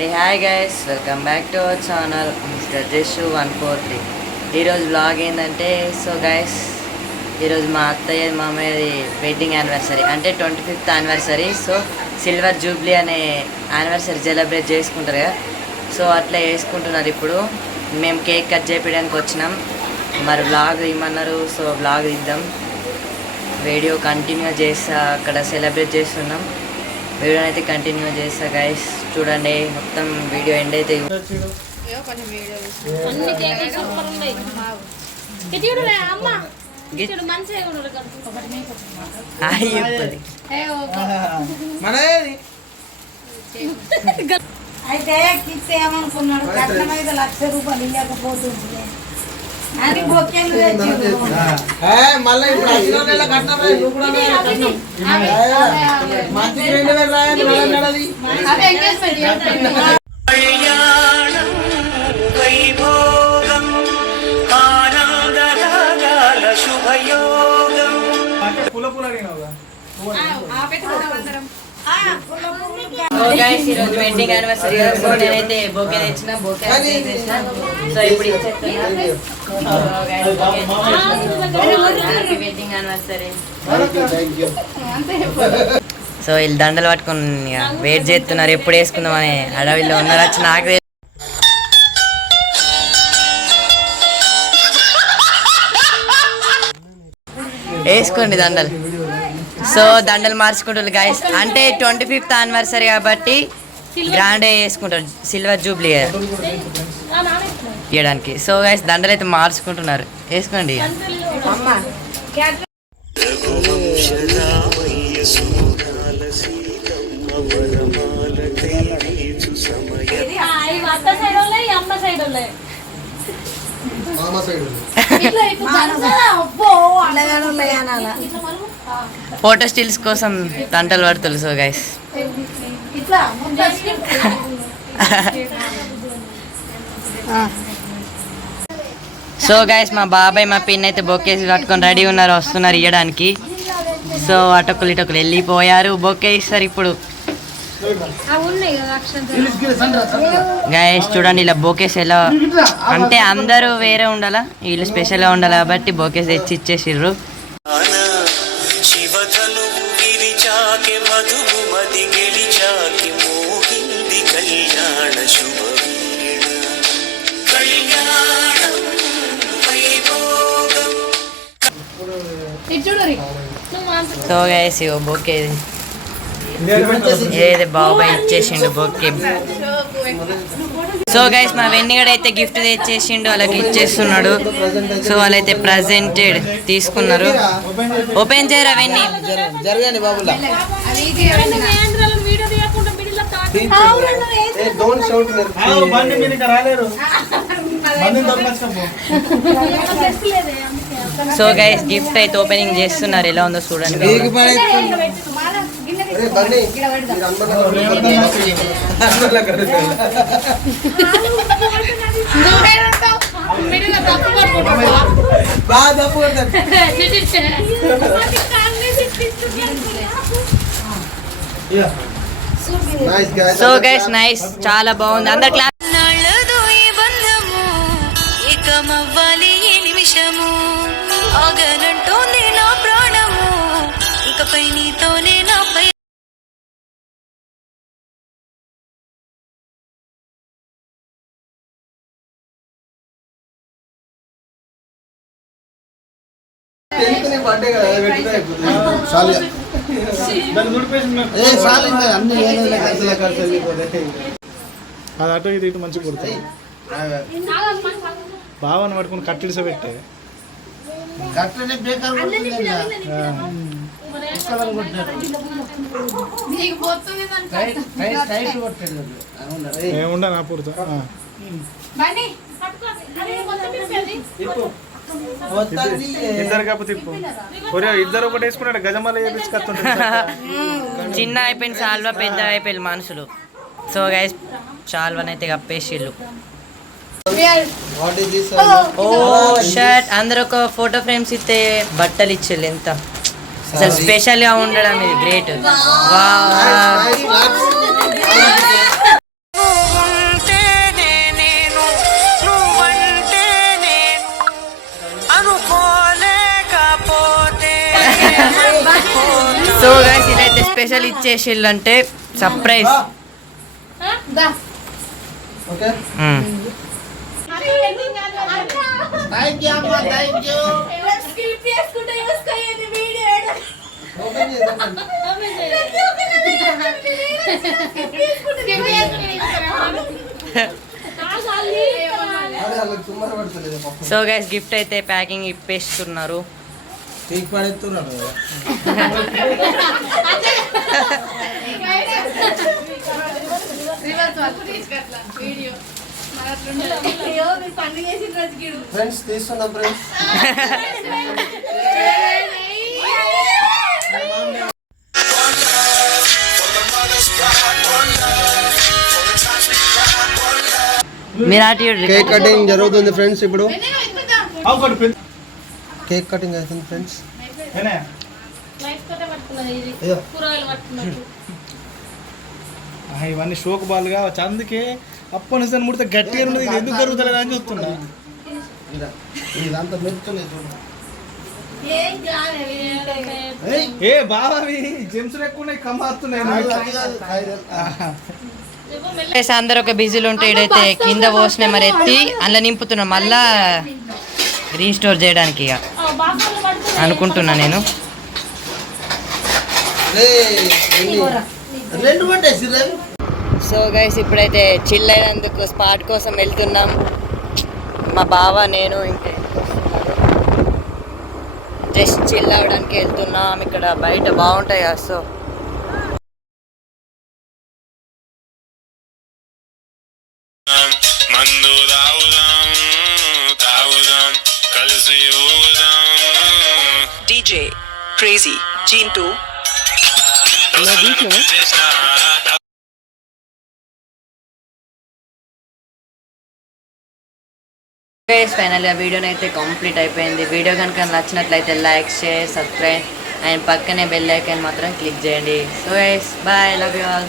Hey hi guys, welcome back to our channel Mr. Jeshu 143. ఈరోజు blog ఏంటంటే guys ఈరోజు మా అత్తయ్య మామయ్యది వెడ్డింగ్ యానివర్సరీ అంటే 25th యానివర్సరీ. సిల్వర్ జూబ్లీ అనే యానివర్సరీ సెలబ్రేట్ చేసుకుంటారు కదా. అట్లా చేసుకుంటున్నారు. ఇప్పుడు మేము కేక్ కట్ చేయడానికి వచ్చినాం. మరి బ్లాగ్ ఇమ్మన్నారు, బ్లాగ్ ఇద్దాం. వీడియో కంటిన్యూ చేస్తా, అక్కడ సెలబ్రేట్ చేస్తున్నాం. వీడియో అయితే కంటిన్యూ చేస్తా గైస్, చూడండి మొత్తం వీడియో ఎండ్ అయితే. అయితే కిడ్స్ ఏమనుకున్నాడు, కట్నం అయితే 1,00,000 రూపాయలు ఇవ్వకపోతుంది అని బొక్కేలు ఈరోజు వెడ్డింగ్ యానివర్సరీ. నేనైతే బొకే తెచ్చిన, బొకే తెచ్చిన. ఇప్పుడు వెడ్డింగ్ యానివర్సరీ. వీళ్ళు దండలు పట్టుకుని వెయిట్ చేస్తున్నారు, ఎప్పుడు వేసుకుందామని అడవిలో ఉన్నారు. వచ్చి నాకు వేసుకోండి దండలు. దండలు మార్చుకుంటారు గైస్. అంటే 25th యానివర్సరీ కాబట్టి గ్రాండ్ వేసుకుంటారు, సిల్వర్ జూబ్లీ ఇవ్వడానికి. గైస్ దండలు అయితే మార్చుకుంటున్నారు, వేసుకోండి. ఫోటో స్టిల్స్ కోసం తంటలు పడుతుంది. గైస్ గైస్ మా బాబాయ్ మా పిన్ అయితే బొకేసి పట్టుకొని రెడీ ఉన్నారు, వస్తున్నారు ఇవ్వడానికి. అటొక్కలు ఇటొక్కలు వెళ్ళిపోయారు, బొకే ఇస్తారు ఇప్పుడు. గైస్ చూడండి, ఇలా బొకేస్ ఎలా అంటే అందరూ వేరే ఉండాలా, వీళ్ళు స్పెషల్గా ఉండాలి కాబట్టి బొకేస్ తెచ్చి ఇచ్చేసిర్రు. గైస్ బొకే ఏది బాబాయ్ ఇచ్చేసిండు బొకే. గైస్ మా వెన్నిగడ అయితే గిఫ్ట్ తెచ్చేసిండు, వాళ్ళకి ఇచ్చేస్తున్నాడు. వాళ్ళైతే ప్రజెంటెడ్ తీసుకున్నారు. ఓపెన్ చేయరా వెన్ని. గైస్ గిఫ్ట్ అయితే ఓపెనింగ్ చేస్తున్నారు, ఎలా ఉందో చూడండి. గైస్ నైస్, చాలా బాగుంది. అందరు క్లాస్. అది అటు ఇది ఇటు మంచిగా కుడుతుంది. బావని పట్టుకుని కట్టిడిస పెట్టే ఏముండ నా పూర్తి. ఇద్దరు కాకపోతే ఇద్దరు ఒకటి వేసుకున్నాడు, గజమాల చిన్న అయిపోయింది సాల్వా, పెద్ద అయిపోయింది మనుషులు. గైస్ చాల్వనైతే కప్పేసిళ్ళు. షర్ట్ అందరు ఒక ఫోటో ఫ్రేమ్స్ ఇస్తే బట్టలు ఇచ్చేళ్ళు. ఎంత అసలు స్పెషల్ గా ఉండడం ఇది గ్రేట్. సో గైస్ ఇదైతే స్పెషల్ ఇచ్చేసిల్లు అంటే సర్ప్రైజ్. దా ఓకే థ్యాంక్ యూ అమ్మా థ్యాంక్ యూ స్కిప్ చేసుకుంటే యూస్కోయేది వీడియో ఓపెన్ చేద్దాం అరే అలా తుమ్మర పడతలేదు పాపం సో గైస్ గిఫ్ట్ అయితే ప్యాకింగ్ ఇప్పేస్తున్నారు. కేక్ పడేస్తున్నాడు ఫ్రెండ్స్ తీస్తున్నా ఫ్రెండ్స్ మీరు అటు కేక్ కటింగ్ జరుగుతుంది ఫ్రెండ్స్ ఇప్పుడు ఒకటి కేక్ కటింగ్ అవుతుంది ఫ్రెండ్స్ ఇవన్నీ షోక్ బాల్ కావచ్చు, అందుకే అప్పటి నుంచి ముడితే గట్టిగా ఉండదు. ఇది ఎందుకు జరుగుతలేదు అని చూస్తున్నా. ఇదంతా మెరుతున్నాయి చూడండి ఏ బాబావి జెమ్స్ ఎక్కువ ఉన్నాయి, కమ్మాస్తున్నాయి. అందరు ఒక బిజీలు ఉంటే ఇడైతే కింద పోసిన మరి ఎత్తి అందులో నింపుతున్నా మళ్ళా రీస్టోర్ చేయడానికి ఇక అనుకుంటున్నా నేను. సో గైస్ ఇప్పుడైతే చిల్ అయినందుకు స్పాట్ కోసం వెళ్తున్నాం. మా బావ నేను ఇంకా జస్ట్ చిల్ అవ్వడానికి వెళ్తున్నాం. ఇక్కడ బయట బాగుంటాయి కదా. సో మందు తాగుదాం తాగుదాం కలిసి ఊగుదాం DJ Crazy Gene 2 ఫైనల్గా వీడియోని అయితే కంప్లీట్ అయిపోయింది. వీడియో కనుక నచ్చినట్లయితే లైక్ షేర్ సబ్స్క్రైబ్ అండ్ పక్కనే బెల్ ఐకాన్ మాత్రం క్లిక్ చేయండి. So guys bye, love you all.